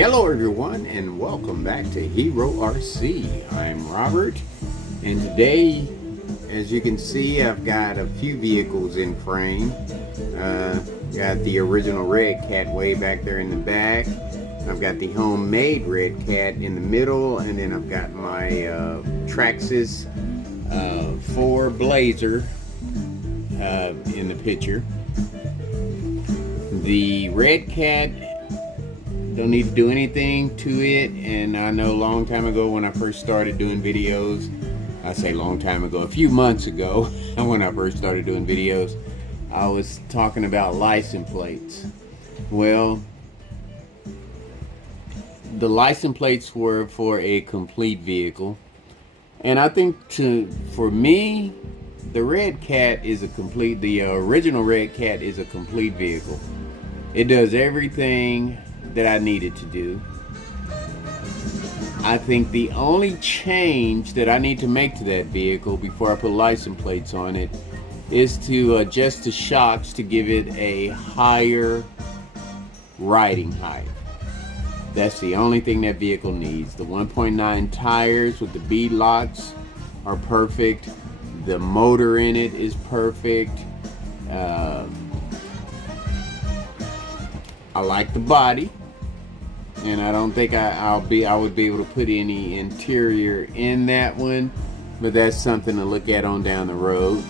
Hello everyone and welcome back to HERORC. I'm Robert, and today, as you can see, I've got a few vehicles in frame. Got the original red cat way back there in the back. I've got the homemade red cat in the middle, and then I've got my Traxxas 4 Blazer in the picture. The red cat, don't need to do anything to it, and I know a long time ago when I first started doing videos, I say long time ago, a few months ago when I first started doing videos, I was talking about license plates. Well, the license plates were for a complete vehicle, and I think for me, the red cat is the original red cat is a complete vehicle. It does everything that I needed to do. I think the only change that I need to make to that vehicle before I put license plates on it is to adjust the shocks to give it a higher riding height. That's the only thing that vehicle needs. The 1.9 tires with the bead locks are perfect. The motor in it is perfect. I like the body, and I don't think I would be able to put any interior in that one, but that's something to look at on down the road.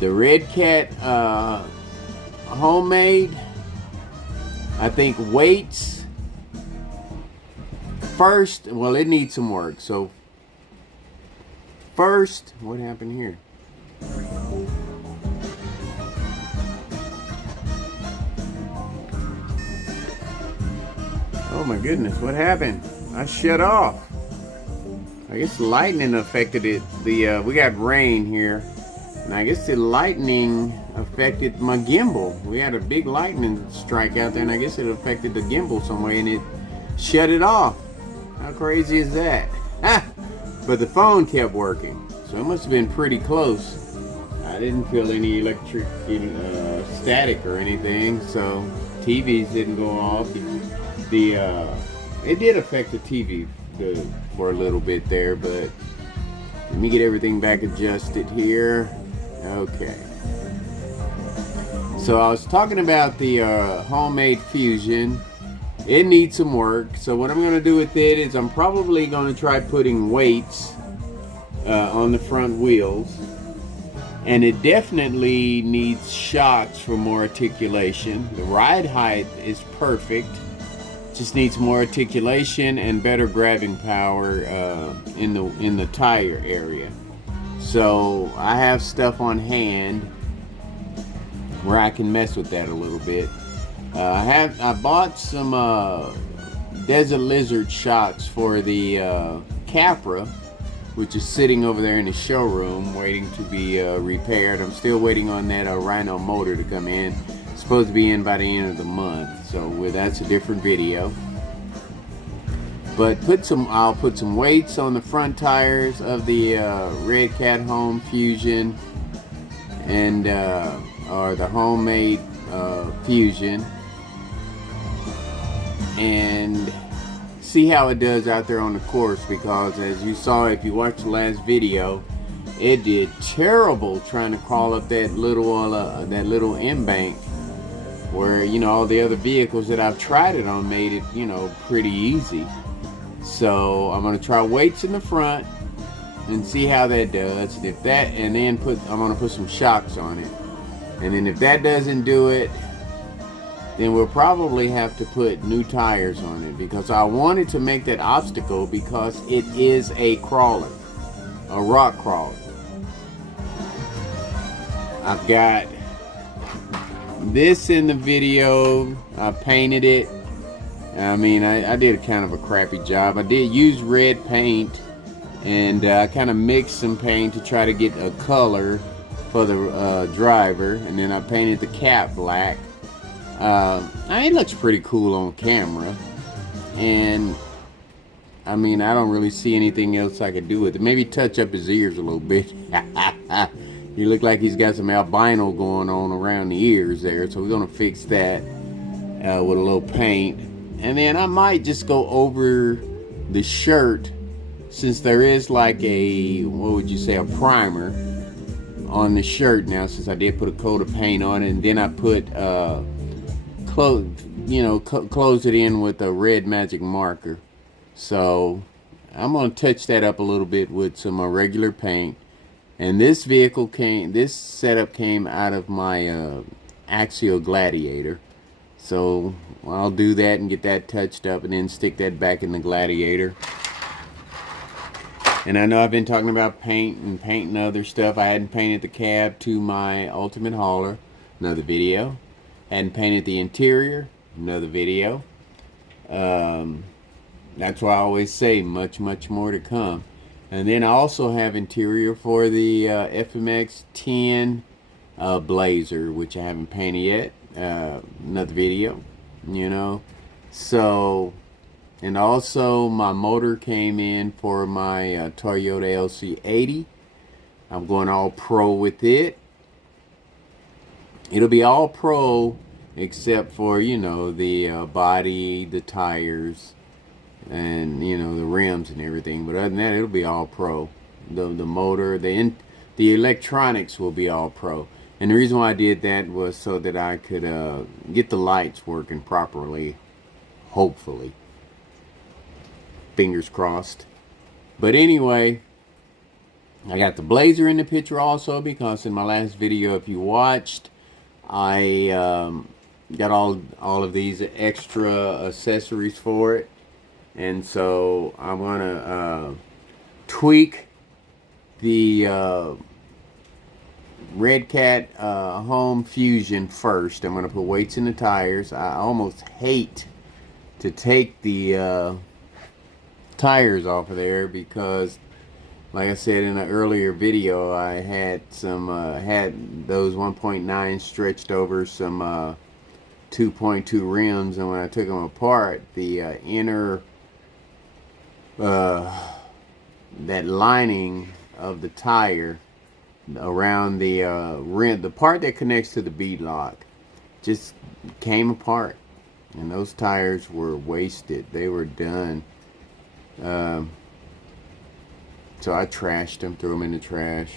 The red cat homemade, I think weights first, well, it needs some work. So first, what happened here? Oh my goodness, what happened? I shut off. I guess lightning affected it. We got rain here, and I guess the lightning affected my gimbal. We had a big lightning strike out there, and I guess it affected the gimbal some way, and it shut it off. How crazy is that? But the phone kept working, so it must have been pretty close. I didn't feel any electric, static or anything, so TVs didn't go off. It did affect the TV for a little bit there, but let me get everything back adjusted here. Okay. So I was talking about the homemade Fusion. It needs some work. So what I'm going to do with it is I'm probably going to try putting weights on the front wheels. And it definitely needs shocks for more articulation. The ride height is perfect. Just needs more articulation and better grabbing power in the tire area. So I have stuff on hand where I can mess with that a little bit. I bought some Desert Lizard shocks for the Capra, which is sitting over there in the showroom waiting to be repaired. I'm still waiting on that Rhino motor to come in. It's supposed to be in by the end of the month, so that's a different video. But I'll put some weights on the front tires of the Red Cat Home Fusion and or the homemade Fusion, and see how it does out there on the course, because as you saw, if you watched the last video, it did terrible trying to crawl up that little M-bank, where all the other vehicles that I've tried it on made it pretty easy. So I'm going to try weights in the front and see how that does. And then I'm going to put some shocks on it, and then if that doesn't do it, then we'll probably have to put new tires on it, because I wanted to make that obstacle because it is a crawler, a rock crawler. I've got this in the video. I painted it. I mean, I did a kind of a crappy job. I did use red paint, and I kind of mixed some paint to try to get a color for the driver, and then I painted the cap black. It looks pretty cool on camera, and I mean, I don't really see anything else I could do with it. Maybe touch up his ears a little bit. He looked like he's got some albino going on around the ears there, so we're gonna fix that. with a little paint. And then I might just go over the shirt, since there is like a, what would you say, a primer on the shirt now, since I did put a coat of paint on it. And then I put close it in with a red magic marker. So I'm gonna touch that up a little bit with some regular paint. And this setup came out of my Axial Gladiator. So I'll do that and get that touched up and then stick that back in the Gladiator. And I know I've been talking about paint and painting other stuff. I hadn't painted the cab to my Ultimate Hauler, another video. Hadn't painted the interior, another video. That's why I always say much more to come. And then I also have interior for the FMX 10 Blazer, which I haven't painted yet. Another video, you know. So, and also my motor came in for my Toyota LC80. I'm going all pro with it. It'll be all pro except for, you know, the body, the tires, and, you know, the rims and everything. But other than that, it'll be all pro. The motor, the electronics will be all pro. And the reason why I did that was so that I could get the lights working properly, hopefully. Fingers crossed. But anyway, I got the Blazer in the picture also, because in my last video, if you watched, I got all of these extra accessories for it. And so I'm going to tweak the Red Cat Home Fusion first. I'm going to put weights in the tires. I almost hate to take the tires off of there, because like I said in an earlier video, I had some had those 1.9 stretched over some 2.2 rims, and when I took them apart, the inner that lining of the tire around the rim, the part that connects to the bead lock, just came apart, and those tires were wasted. They were done. So I trashed them, threw them in the trash,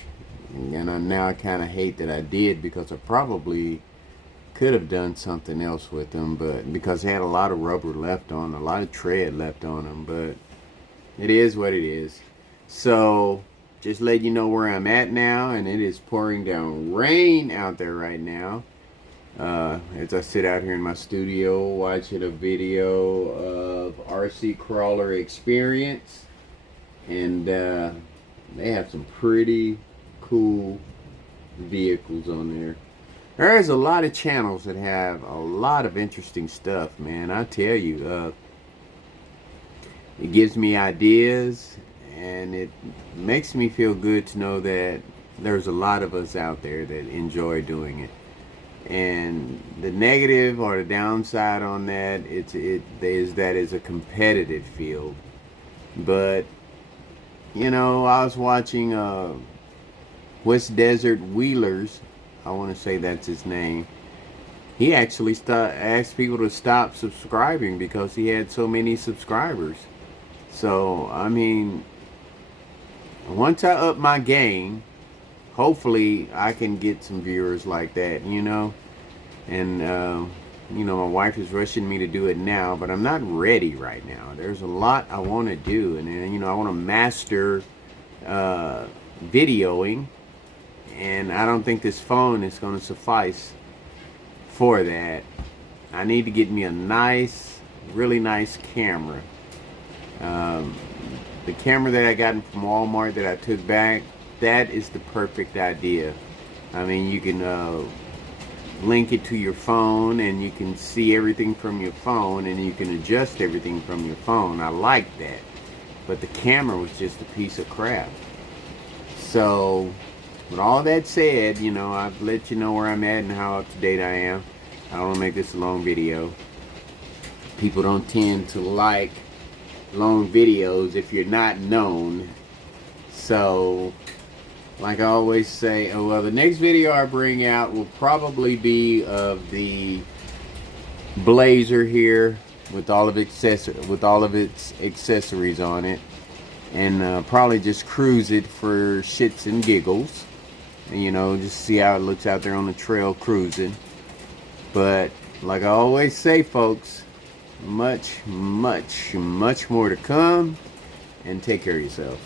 and now I kind of hate that I did, because I probably could have done something else with them, but because they had a lot of rubber left on, a lot of tread left on them. But it is what it is. So just let you know where I'm at now, and it is pouring down rain out there right now. As I sit out here in my studio watching a video of RC Crawler Experience, and they have some pretty cool vehicles on there. There's a lot of channels that have a lot of interesting stuff, man. I tell you, it gives me ideas, and it makes me feel good to know that there's a lot of us out there that enjoy doing it. And the negative or the downside on that, is that it's a competitive field. But you know, I was watching West Desert Wheelers, I want to say that's his name. He actually asked people to stop subscribing because he had so many subscribers. So I mean, once I up my game, hopefully I can get some viewers like that, you know. And you know, my wife is rushing me to do it now, but I'm not ready right now. There's a lot I want to do, and you know, I want to master videoing, and I don't think this phone is going to suffice for that. I need to get me a nice, really nice camera. The camera that I got from Walmart that I took back, that is the perfect idea. I mean, you can link it to your phone, and you can see everything from your phone, and you can adjust everything from your phone. I like that. But the camera was just a piece of crap. So with all that said, you know, I've let you know where I'm at and how up to date I am. I don't want to make this a long video. People don't tend to like long videos if you're not known. So like I always say, oh well, the next video I bring out will probably be of the Blazer here with all of its accessories on it, and probably just cruise it for shits and giggles, and, you know, just see how it looks out there on the trail cruising. But like I always say, folks, much more to come, and take care of yourselves.